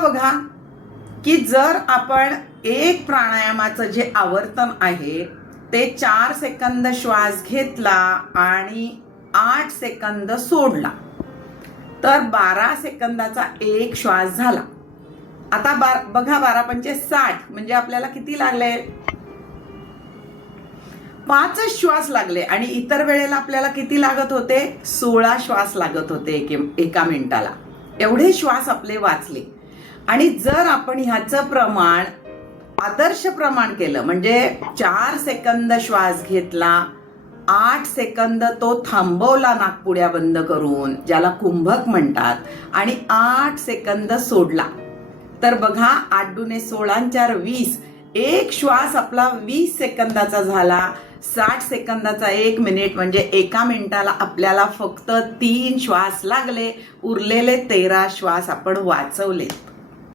बघा की जर आपण एक प्राणायामाचं जे आवर्तन आहे ते 4 सेकंद श्वास घेतला आणि 8 सेकंद सोडला तर 12 सेकंदाचा एक श्वास झाला. आता बघा 12 पंचे 60 म्हणजे आपल्याला किती लागले? 5 श्वास लागले आणि इतर वेळेला आपल्याला किती लागत होते? 16 श्वास लागत होते एका मिनिटाला. एवढे श्वास आपले वाचले. आणि जर आपण ह्याचं प्रमाण आदर्श प्रमाण केलं म्हणजे 4 सेकंद श्वास घेतला, 8 सेकंद तो थांबवला नाकपुड्या बंद करून, ज्याला कुंभक म्हणतात, आणि 8 सेकंद सोडला तर बघा 8 दुने 16 4 20. एक श्वास आपला 20 सेकंदाचा झाला. 60 सेकंदाचा 1 मिनिट म्हणजे एका मिनिटाला आपल्याला फक्त 3 श्वास लागले. उरलेले 13 श्वास आपण वाचवले.